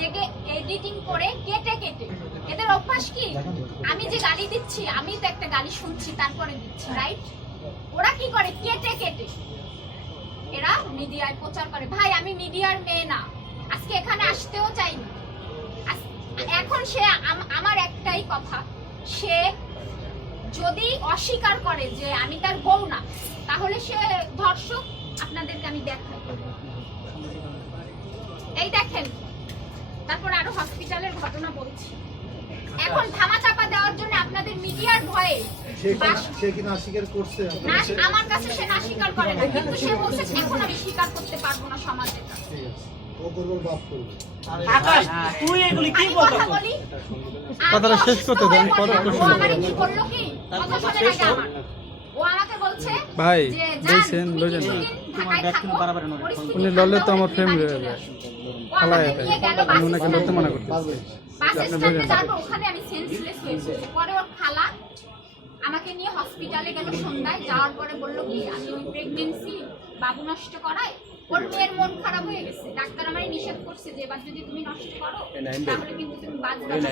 জেগে এডিটিং করে কেটে কেটে, এদের অভ্যাস কি, আমি যে গালি দিচ্ছি আমি তো একটা গালি শুনছি তারপরে দিচ্ছি, রাইট? ওরা কি করে, কেটে কেটে এরা মিডিয়ায় প্রচার করে। ভাই আমি মিডিয়ার মেয়ে না, আজকে এখানে আসতেও চাইনি। এখন সে আমার একটাই কথা, সে যদি অস্বীকার করে যে আমি তার বউ না, তাহলে সে ধর্ষক। আপনাদেরকে আমি দেখাই, এই দেখেন। তারপর আরো হসপিটালের ঘটনা বলছি। এখন ধামা চাপা দেওয়ার জন্য আপনাদের মিডিয়ার ভয়ে সে কি না স্বীকার করছে? না, আমার কাছে সে না স্বীকার করে না, কিন্তু সে বলছে এখন আমি স্বীকার করতে পারবো না সমাজের কাছে। ও করবে বাপ করবে। আকাশ তুই এগুলি কি বলছিস? কথাটা শেষ করতে দেন, পরে প্রশ্ন আমারে কি বললো কি কথা শুনে লাগে আমার। ও আমাকে বলছে ভাই যে দেখছেন লজেন উনি লড়লে তো আমার ফ্যামিলি হয়ে যায়। খালায় আমি ওনাকে লড়তে মানা করতে বাস স্ট্যান্ডে যাবো, ওখানে আমি সেন্সলেস হয়ে পড়ি। পরে ওর খালা আমাকে নিয়ে হসপিটালে গেল সন্ধ্যায়। যাওয়ার পরে বললো কি আমি ওই প্রেগন্যান্সি বাবু নষ্ট করায় ওর মেয়ের মন খারাপ হয়ে গেছে। ডাক্তার আমায় নিষেধ করছে যে এবার যদি তুমি নষ্ট করো তাহলে কিন্তু তুমি বাঁচবে না।